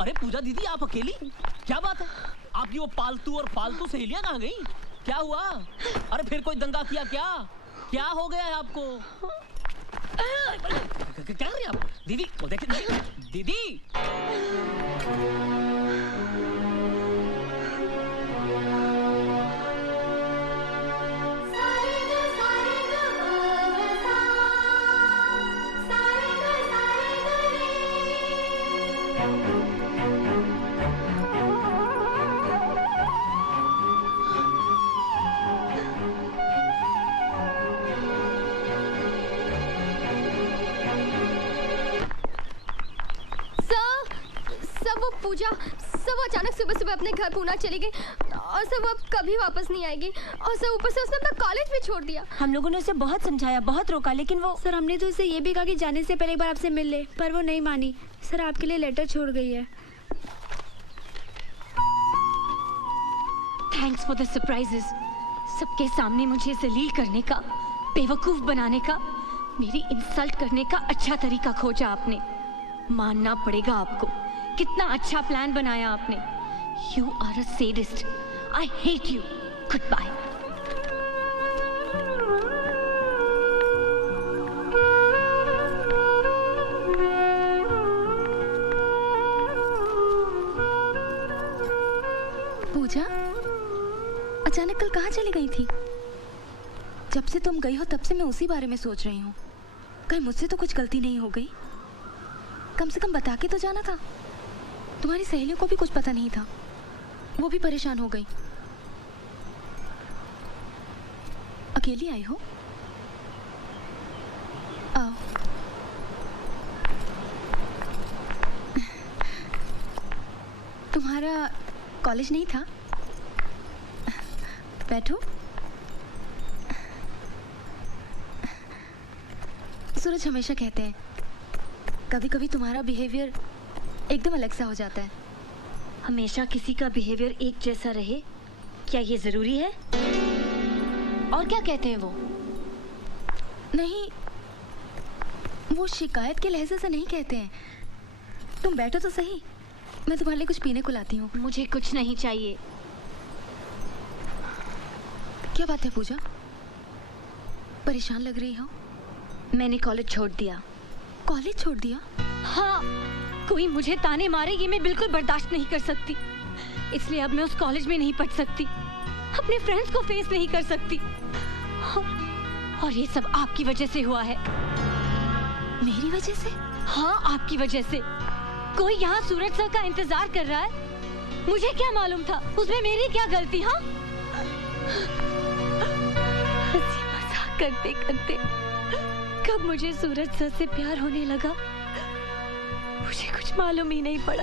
अरे पूजा दीदी, आप अकेली? क्या बात है? आपकी वो पालतू और फालतू सहेलियां कहाँ गई? क्या हुआ? अरे फिर कोई दंगा किया क्या? क्या हो गया है आपको? क्या कर रही हैं आप? दीदी वो देखिए, दीदी। पूजा सब अचानक सुबह सुबह अपने घर पूना चली गई और सब अब कभी वापस नहीं आएगी और सब ऊपर से उसने अपना कॉलेज भी छोड़ दिया। हम लोगों ने उसे बहुत समझाया, बहुत रोका, लेकिन वो सर हमने तो उसे ये भी कहा कि जाने से पहले एक बार आपसे मिल ले, पर वो नहीं मानी। सर आपके लिए लेटर छोड़ गई है। Thanks for the surprises. सबके सामने मुझे जलील करने का, बेवकूफ बनाने का, मेरी इंसल्ट करने का अच्छा तरीका खोजा आपने। मानना पड़ेगा आपको, कितना अच्छा प्लान बनाया आपने। You are a sadist. I hate you. Good bye. Puja, अचानक कल कहाँ चली गई थी? जब से तुम गई हो तब से मैं उसी बारे में सोच रही हूँ। कहीं मुझसे तो कुछ गलती नहीं हो गई? कम से कम बता के तो जाना था। तुम्हारी सहेलियों को भी कुछ पता नहीं था, वो भी परेशान हो गई। अकेली आई हो? आओ। तुम्हारा कॉलेज नहीं था? बैठो। सूरज हमेशा कहते हैं कभी कभी तुम्हारा बिहेवियर एकदम अलग सा हो जाता है। हमेशा किसी का बिहेवियर एक जैसा रहे, क्या ये जरूरी है? और क्या कहते हैं वो? नहीं, वो शिकायत के लहजे से नहीं कहते हैं। तुम बैठो तो सही, मैं तुम्हारे लिए कुछ पीने को लाती हूँ। मुझे कुछ नहीं चाहिए। क्या बात है पूजा, परेशान लग रही हो? मैंने कॉलेज छोड़ दिया। कॉलेज छोड़ दिया? हाँ, कोई मुझे ताने मारे ये मैं बिल्कुल बर्दाश्त नहीं कर सकती। इसलिए अब मैं उस कॉलेज में नहीं पढ़ सकती, अपने फ्रेंड्स को फेस नहीं कर सकती। हाँ, और ये सब आपकी वजह से हुआ है। मेरी वजह से? हाँ, आपकी वजह से। कोई यहाँ सूरज सर का इंतजार कर रहा है। मुझे क्या मालूम था उसमें मेरी क्या गलती? हाँ, हंसी मजाक करते करते कब मुझे सूरज सर से प्यार होने लगा मुझे कुछ मालूम ही नहीं पड़ा।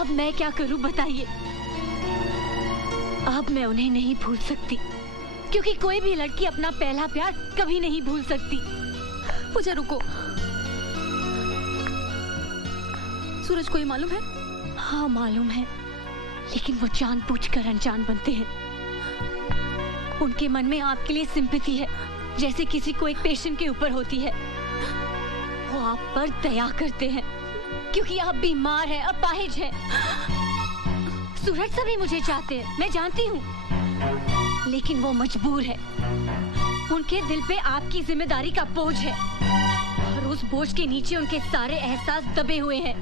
अब मैं क्या करूं बताइए? अब मैं उन्हें नहीं भूल सकती, क्योंकि कोई भी लड़की अपना पहला प्यार कभी नहीं भूल सकती। पूजा रुको, सूरज को ये मालूम है? हाँ मालूम है, लेकिन वो जानबूझकर अनजान बनते हैं। उनके मन में आपके लिए सिंपैथी है, जैसे किसी को एक पेशेंट के ऊपर होती है। वो आप पर दया करते हैं क्योंकि आप बीमार हैं, अपाहिज हैं। सूरज सभी मुझे चाहते हैं, मैं जानती हूँ, लेकिन वो मजबूर है। उनके दिल पे आपकी जिम्मेदारी का बोझ है और उस बोझ के नीचे उनके सारे एहसास दबे हुए हैं।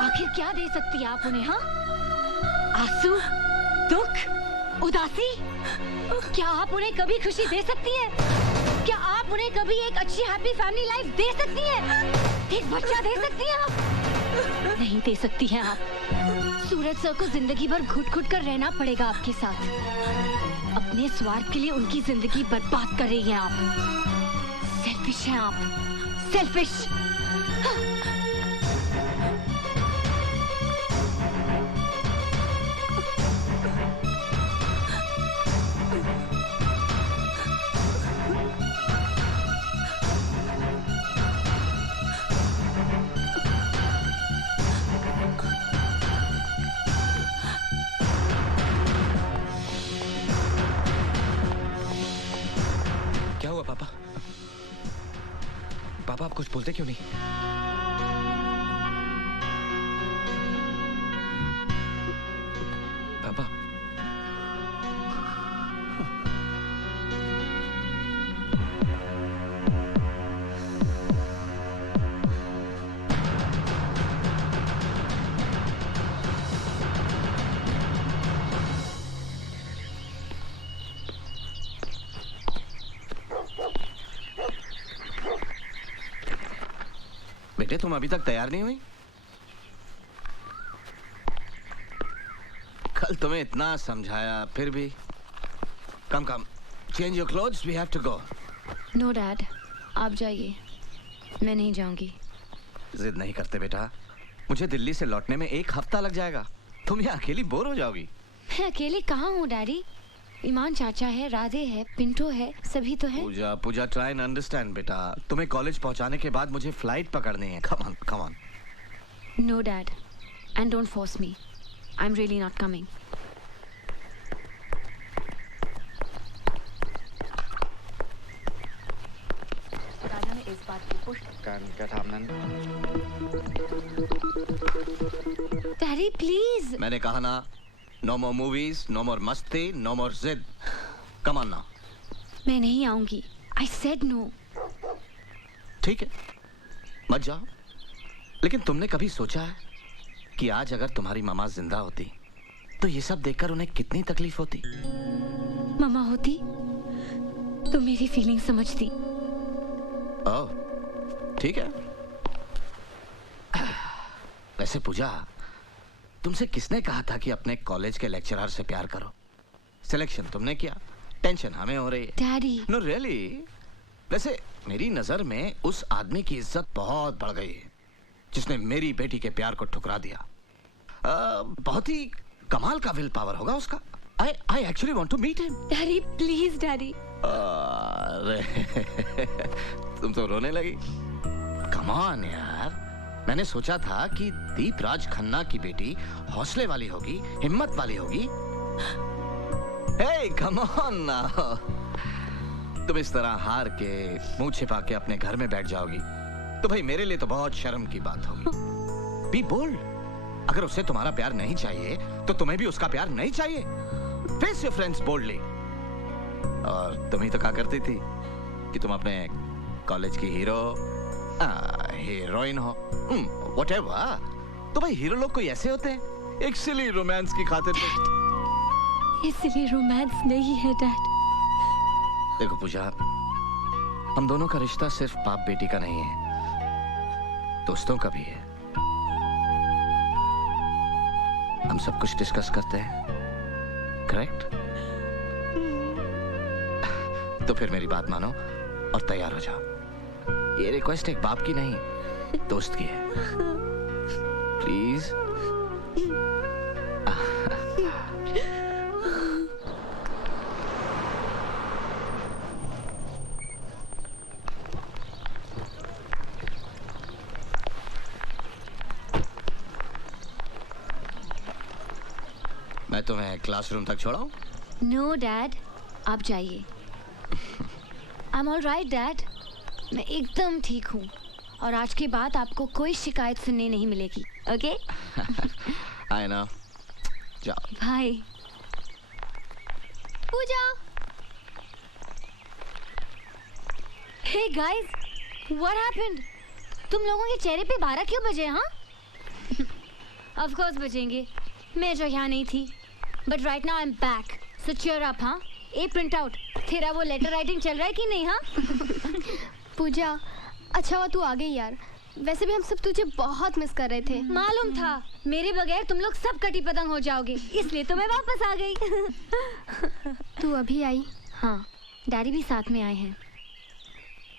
आखिर क्या दे सकती है आप उन्हें? हाँ, आंसू, दुख, उदासी? क्या आप उन्हें कभी खुशी दे सकती है? क्या आप उन्हें कभी एक अच्छी हैप्पी फैमिली लाइफ दे सकती है? एक बच्चा दे सकती हैं आप? नहीं दे सकती हैं आप। सूरज सर को जिंदगी भर घुट घुट कर रहना पड़ेगा आपके साथ। अपने स्वार्थ के लिए उनकी जिंदगी बर्बाद कर रही हैं आप। सेल्फिश हैं आप, सेल्फिश। पापा आप कुछ बोलते क्यों नहीं? पापा बेटे तुम अभी तक तैयार नहीं हुई? कल तुम्हें इतना समझाया फिर भी। Come come change your clothes, we have to go. No dad, आप जाइए, मैं नहीं जाऊंगी। जिद नहीं करते बेटा, मुझे दिल्ली से लौटने में 1 हफ्ता लग जाएगा। तुम यहाँ अकेली बोर हो जाओगी। मैं अकेले कहाँ हूँ डैडी? ईमान चाचा है, राधे है, पिंटो है, सभी तो है। पूजा पूजा ट्राई एंड अंडरस्टैंड बेटा। तुम्हें कॉलेज पहुँचाने के बाद मुझे फ्लाइट पकड़नी है। Come on come on. No dad, and don't force me, I am really not coming. Daddy please. मैंने कहा ना, no more movies, no more मस्ती, नो मोर जिद। कम ऑन ना। मैं नहीं आऊंगी, आई सेड नो। ठीक है मत जाओ, लेकिन तुमने कभी सोचा है कि आज अगर तुम्हारी मामा जिंदा होती तो ये सब देखकर उन्हें कितनी तकलीफ होती? मामा होती तो मेरी फीलिंग समझती। ओह ठीक है। वैसे पूजा, तुमसे किसने कहा था कि अपने कॉलेज के लेक्चरर से प्यार करो? सिलेक्शन तुमने किया, टेंशन हमें हो रही है। Daddy no really. वैसे मेरी नजर में उस आदमी की इज्जत बहुत बढ़ गई है जिसने मेरी बेटी के प्यार को ठुकरा दिया। बहुत ही कमाल का विल पावर होगा उसका। I actually want to meet him. Daddy please daddy. अरे तुम तो रोने लगी। Come on यार, मैंने सोचा था कि दीपराज खन्ना की बेटी हौसले वाली होगी, हिम्मत वाली होगी। Hey, come on now. तुम इस तरह हार के मुंह छिपा के अपने घर में बैठ जाओगी तो भाई मेरे लिए तो बहुत शर्म की बात होगी। Be bold. अगर उसे तुम्हारा प्यार नहीं चाहिए तो तुम्हें भी उसका प्यार नहीं चाहिए। Face your friends boldly. और तुम ही तो कहा करती थी कि तुम अपने कॉलेज की हीरोइन हो। Whatever. तो भाई हीरो लोग कोई ऐसे होते हैं, एक सिली रोमांस की खातिर। इसलिए रोमांस नहीं है डैड। देखो पूजा, हम दोनों का रिश्ता सिर्फ बाप बेटी का नहीं है, दोस्तों का भी है। हम सब कुछ डिस्कस करते हैं, करेक्ट? तो फिर मेरी बात मानो और तैयार हो जाओ। ये रिक्वेस्ट एक बाप की नहीं, दोस्त की है। प्लीज। मैं तुम्हें क्लासरूम तक छोड़ाऊं? नो डैड, आप जाइए। I am all right dad, मैं एकदम ठीक हूँ और आज के बाद आपको कोई शिकायत सुनने नहीं मिलेगी। ओके? I know. जाओ। Bye. Puja. Hey guys, what happened? तुम लोगों के चेहरे पे 12 क्यों बजे? हाँ ऑफ कोर्स बजेंगे, मैं जो यहाँ नहीं थी। But right now I am back, so cheer up. हाँ ए प्रिंट आउट, तेरा वो लेटर राइटिंग चल रहा है कि नहीं? हाँ पूजा, अच्छा हुआ तू आ गई यार, वैसे भी हम सब तुझे बहुत मिस कर रहे थे। मालूम था मेरे बगैर तुम लोग सब कटी पतंग हो जाओगे, इसलिए तो मैं वापस आ गई। तू अभी आई? हाँ, डैडी भी साथ में आए हैं।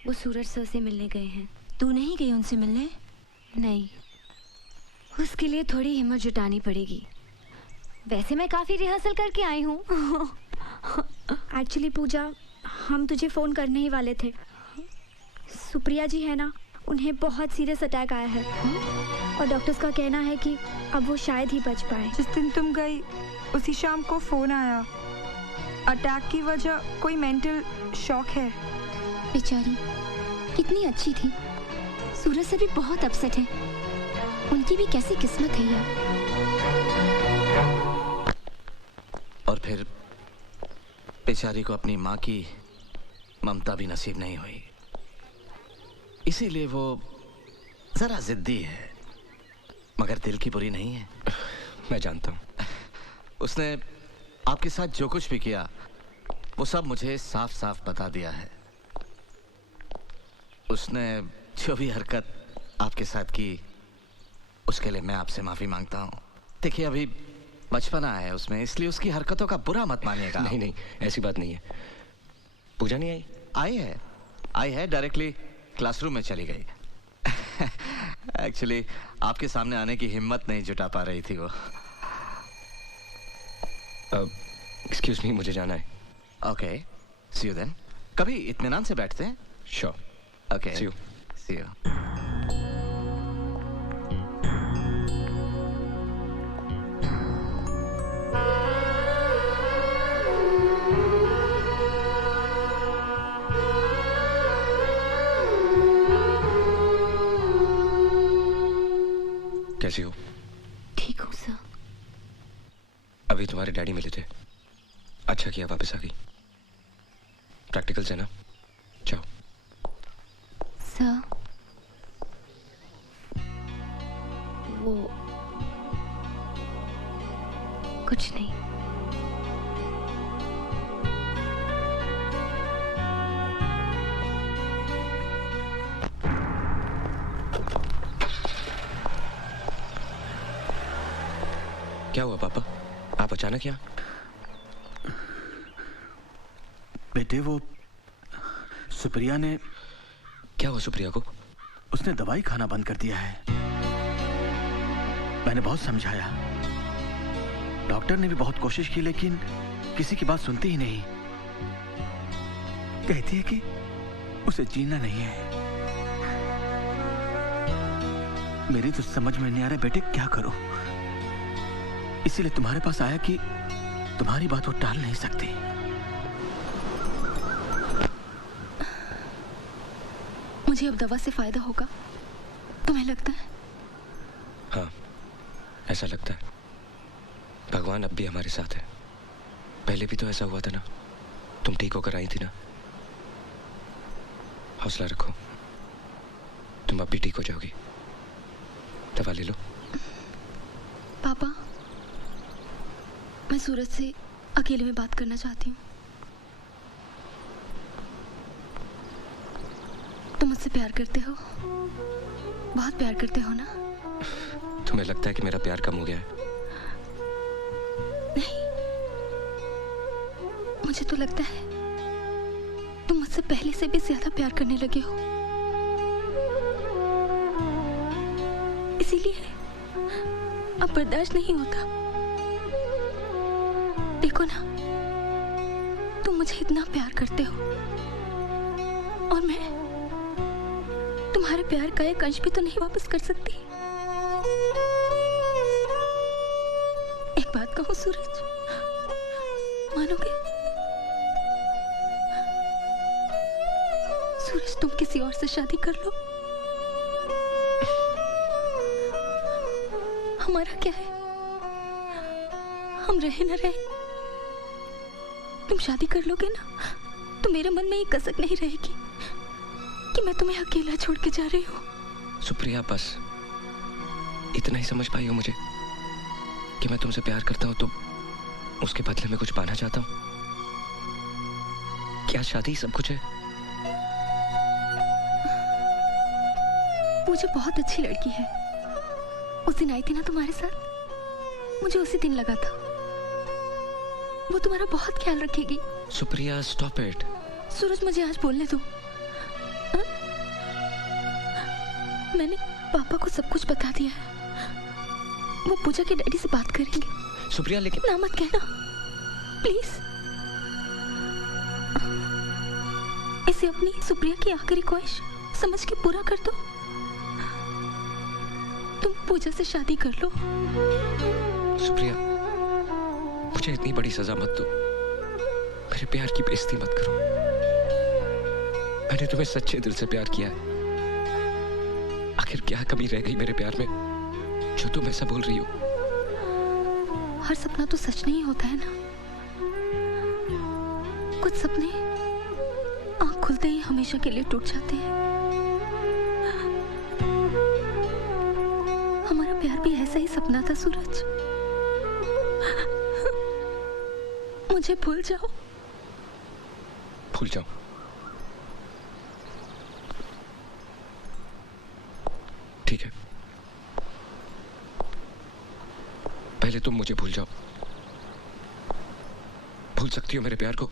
वो सूरज सर से मिलने गए हैं। तू नहीं गई उनसे मिलने? नहीं, उसके लिए थोड़ी हिम्मत जुटानी पड़ेगी। वैसे मैं काफी रिहर्सल करके आई हूँ। एक्चुअली पूजा, हम तुझे फ़ोन करने ही वाले थे। सुप्रिया जी है ना, उन्हें बहुत सीरियस अटैक आया है और डॉक्टर्स का कहना है कि अब वो शायद ही बच पाए। जिस दिन तुम गई उसी शाम को फ़ोन आया। अटैक की वजह कोई मेंटल शॉक है। बेचारी कितनी अच्छी थी, सूरज से भी बहुत अपसेट है। उनकी भी कैसी किस्मत है यार। और फिर बेचारी को अपनी माँ की ममता भी नसीब नहीं हुई, इसीलिए वो जरा जिद्दी है, मगर दिल की बुरी नहीं है। मैं जानता हूँ। उसने आपके साथ जो कुछ भी किया वो सब मुझे साफ साफ बता दिया है। उसने जो भी हरकत आपके साथ की उसके लिए मैं आपसे माफी मांगता हूँ। देखिए अभी बचपना है उसमें, इसलिए उसकी हरकतों का बुरा मत मानिएगा। नहीं नहीं, ऐसी बात नहीं है। पूजा नहीं आई? आई है, डायरेक्टली क्लासरूम में चली गई। एक्चुअली आपके सामने आने की हिम्मत नहीं जुटा पा रही थी वो। एक्सक्यूज मी, मुझे जाना है। Okay, see you then. कभी इत्मीनान से बैठते हैं। Sure. Okay, See you. See you. कैसी हो? ठीक हूँ सर। अभी तुम्हारे डैडी मिले थे, अच्छा किया वापस आ गई। प्रैक्टिकल्स है ना, जाओ। सर वो कुछ नहीं। क्या हुआ पापा, आप अचानक यहाँ? बेटे वो सुप्रिया ने, क्या हुआ सुप्रिया को? उसने दवाई खाना बंद कर दिया है। मैंने बहुत समझाया, डॉक्टर ने भी बहुत कोशिश की, लेकिन किसी की बात सुनती ही नहीं। कहती है कि उसे जीना नहीं है। मेरी तो समझ में नहीं आ रहा बेटे, क्या करूं? इसीलिए तुम्हारे पास आया कि तुम्हारी बात वो टाल नहीं सकती। मुझे अब दवा से फायदा होगा, तुम्हें लगता है? हाँ, ऐसा लगता है। भगवान अब भी हमारे साथ है। पहले भी तो ऐसा हुआ था ना, तुम ठीक होकर आई थी ना। हौसला रखो, तुम अब भी ठीक हो जाओगी। दवा ले लो। पापा, मैं सूरज से अकेले में बात करना चाहती हूँ। तुम मुझसे प्यार करते हो? बहुत प्यार करते हो ना? तुम्हें लगता है कि मेरा प्यार कम हो गया है? नहीं, मुझे तो लगता है तुम मुझसे पहले से भी ज्यादा प्यार करने लगे हो। इसीलिए अब बर्दाश्त नहीं होता। देखो ना, तुम मुझे इतना प्यार करते हो और मैं तुम्हारे प्यार का एक अंश भी तो नहीं वापस कर सकती। एक बात कहूं सूरज, मानोगे? सूरज, तुम किसी और से शादी कर लो, हमारा क्या है? हम रहे न रहे, तुम शादी कर लोगे ना, तो मेरे मन में ये कसक नहीं रहेगी कि मैं तुम्हें अकेला छोड़ के जा रही हूँ। सुप्रिया, बस इतना ही समझ पाई हो मुझे कि मैं तुमसे प्यार करता हूँ तो उसके बदले में कुछ पाना चाहता हूँ। क्या शादी सब कुछ है? मुझे बहुत अच्छी लड़की है। उस दिन आई थी ना तुम्हारे साथ, मुझे उसी दिन लगा था वो तुम्हारा बहुत ख्याल रखेगी। Supriya, stop it. सूरज, मुझे आज बोलने दो। हाँ? मैंने पापा को सब कुछ बता दिया है। वो पूजा के डैडी से बात करेंगे। सुप्रिया, लेकिन ना मत कहना प्लीज। इसे अपनी सुप्रिया की आखिरी ख्वाहिश समझ के पूरा कर दो। तुम पूजा से शादी कर लो। सुप्रिया, मुझे इतनी बड़ी सजा मत दो। मेरे प्यार की बेइज्जती मत करो। मैंने तुम्हें सच्चे दिल से प्यार किया है। आखिर क्या कमी रह गई मेरे प्यार में जो तुम ऐसा बोल रही हो? हर सपना तो सच नहीं होता है ना। कुछ सपने आंख खुलते ही हमेशा के लिए टूट जाते हैं। हमारा प्यार भी ऐसा ही सपना था सूरज। मुझे भूल जाओ। भूल जाओ? ठीक है, पहले तुम मुझे भूल जाओ। भूल सकती हो मेरे प्यार को?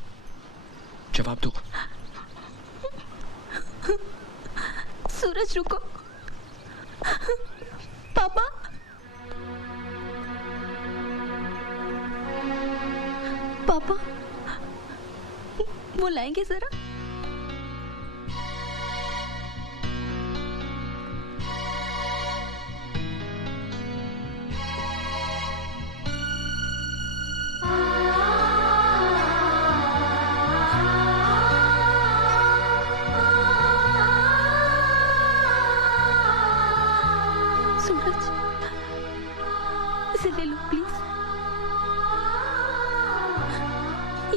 जवाब दो। सूरज रुको। पापा, पापा वो लाएंगे जरा। सूरज, इसे ले लो प्लीज।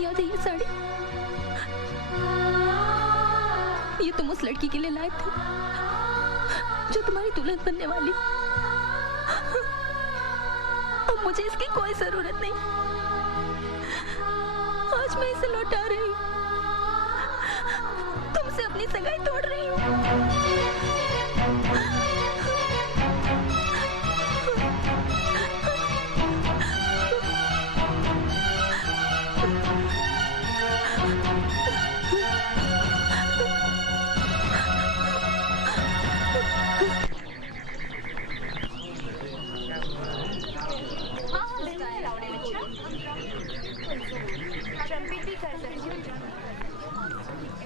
याद है ये साड़ी? ये तुम उस लड़की के लिए लाए थे जो तुम्हारी दुल्हन बनने वाली। अब मुझे इसकी कोई जरूरत नहीं। आज मैं इसे लौटा रही हूँ। तुमसे अपनी सगाई तोड़ रही हूँ।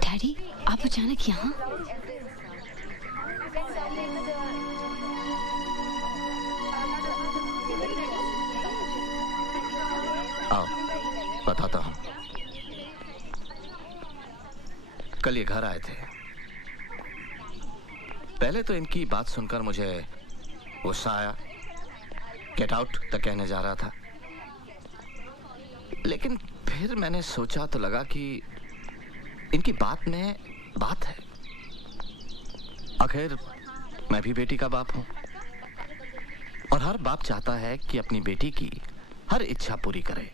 डैडी, आप अचानक यहाँ? आओ बताता हूँ। कल ये घर आए थे। पहले तो इनकी बात सुनकर मुझे गुस्सा आया। गेट आउट तक कहने जा रहा था, लेकिन फिर मैंने सोचा तो लगा कि इनकी बात में बात है। आखिर मैं भी बेटी का बाप हूं और हर बाप चाहता है कि अपनी बेटी की हर इच्छा पूरी करे,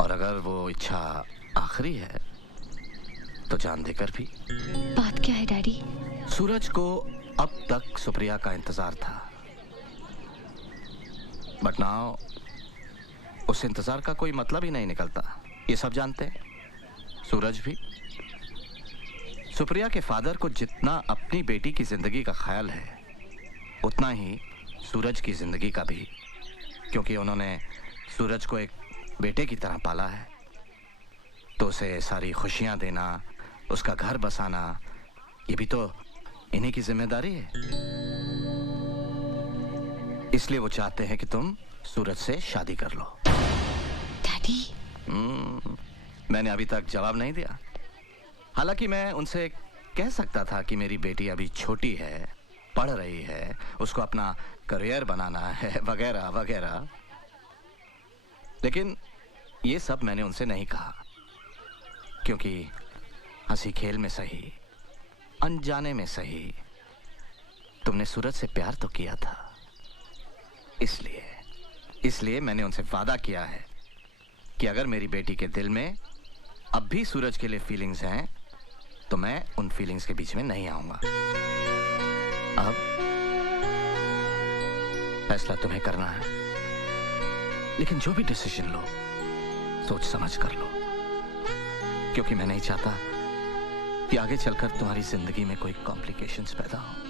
और अगर वो इच्छा आखिरी है तो जान देकर भी। बात क्या है डैडी? सूरज को अब तक सुप्रिया का इंतजार था, बट नाउ उस इंतजार का कोई मतलब ही नहीं निकलता। ये सब जानते हैं, सूरज भी। सुप्रिया के फादर को जितना अपनी बेटी की जिंदगी का ख्याल है उतना ही सूरज की जिंदगी का भी, क्योंकि उन्होंने सूरज को एक बेटे की तरह पाला है। तो उसे सारी खुशियां देना, उसका घर बसाना, ये भी तो इन्हीं की जिम्मेदारी है। इसलिए वो चाहते हैं कि तुम सूरज से शादी कर लो। डैडी, मैंने अभी तक जवाब नहीं दिया। हालांकि मैं उनसे कह सकता था कि मेरी बेटी अभी छोटी है, पढ़ रही है, उसको अपना करियर बनाना है वगैरह वगैरह, लेकिन ये सब मैंने उनसे नहीं कहा, क्योंकि हंसी खेल में सही, अनजाने में सही, तुमने सूरज से प्यार तो किया था। इसलिए मैंने उनसे वादा किया है कि अगर मेरी बेटी के दिल में अब भी सूरज के लिए फीलिंग्स हैं तो मैं उन फीलिंग्स के बीच में नहीं आऊंगा। अब फैसला तुम्हें करना है, लेकिन जो भी डिसीजन लो सोच समझ कर लो, क्योंकि मैं नहीं चाहता कि आगे चलकर तुम्हारी जिंदगी में कोई कॉम्प्लिकेशंस पैदा हो।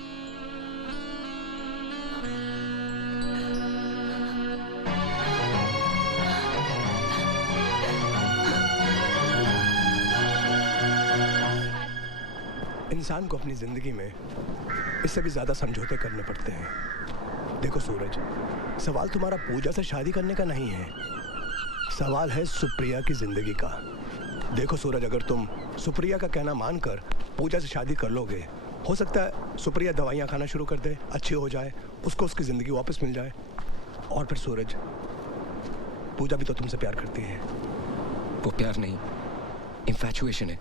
इंसान को अपनी जिंदगी में इससे भी ज्यादा समझौते करने पड़ते हैं। देखो सूरज, सवाल तुम्हारा पूजा से शादी करने का नहीं है, सवाल है सुप्रिया की जिंदगी का। देखो सूरज, अगर तुम सुप्रिया का कहना मानकर पूजा से शादी कर लोगे हो सकता है सुप्रिया दवाइयाँ खाना शुरू कर दे, अच्छी हो जाए, उसको उसकी ज़िंदगी वापस मिल जाए। और फिर सूरज, पूजा भी तो तुमसे प्यार करती है। वो प्यार नहीं, इन्फैचुएशन है,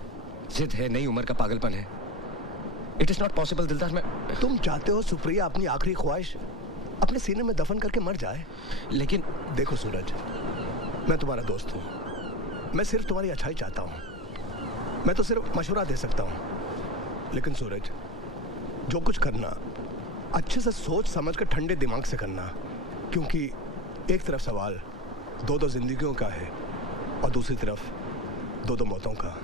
जिद है, नई उम्र का पागलपन है। इट इज नॉट पॉसिबल दिलदार। मैं तुम चाहते हो सुप्रिया अपनी आखिरी ख्वाहिश अपने सीने में दफन करके मर जाए? लेकिन देखो सूरज, मैं तुम्हारा दोस्त हूँ, मैं सिर्फ तुम्हारी अच्छाई चाहता हूँ, मैं तो सिर्फ मशवरा दे सकता हूँ। लेकिन सूरज, जो कुछ करना अच्छे से सोच समझ कर ठंडे दिमाग से करना, क्योंकि एक तरफ सवाल दो जिंदगियों का है और दूसरी तरफ दो मौतों का।